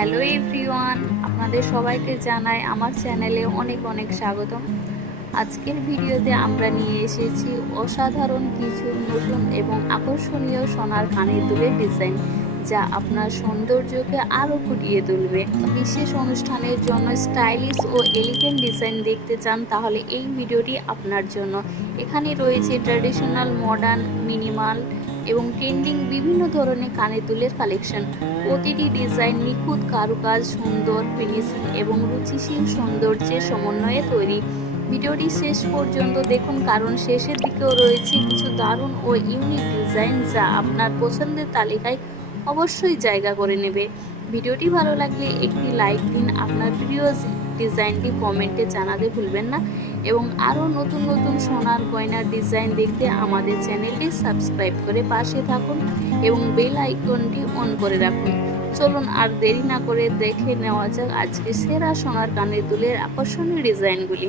Hello everyone, আপনাদের সবাইকে জানাই আমার চ্যানেলে অনেক অনেক স্বাগতম। আজকের ভিডিওতে আমরা নিয়ে এসেছি অসাধারণ কিছু নতুন এবং আকর্ষণীয় সোনার কানের দুলের ডিজাইন, যা আপনার সৌন্দর্যকে আরও ফুটিয়ে তুলবে। বিশেষ অনুষ্ঠানের জন্য স্টাইলিশ ও এলিগেন্ট ডিজাইন দেখতে চান তাহলে এই ভিডিওটি আপনার জন্য। এখানে রয়েছে ট্র্যাডিশনাল, মডার্ন, মিনিমাল এবং ট্রেন্ডিং বিভিন্ন ধরনের কানের দুলের কালেকশন। প্রতিটি ডিজাইন নিখুঁত কারুকাজ, সুন্দর ফিনিশিং এবং রুচিশীল সৌন্দর্যের সমন্বয়ে তৈরি। ভিডিওটি শেষ পর্যন্ত দেখুন, কারণ শেষের দিকেও রয়েছে কিছু দারুণ ও ইউনিক ডিজাইন যা আপনার পছন্দের তালিকায় অবশ্যই জায়গা করে নেবে। ভিডিওটি ভালো লাগলে একটি লাইক দিন, আপনার প্রিয় ডিজাইনটি কমেন্টে জানাতে ভুলবেন না এবং আরও নতুন নতুন সোনার গয়নার ডিজাইন দেখতে আমাদের চ্যানেলটি সাবস্ক্রাইব করে পাশে থাকুন এবং বেল আইকনটি অন করে রাখুন। চলুন আর দেরি না করে দেখে নেওয়া যাক আজকে সেরা সোনার কানের দুলের আকর্ষণীয় ডিজাইনগুলি।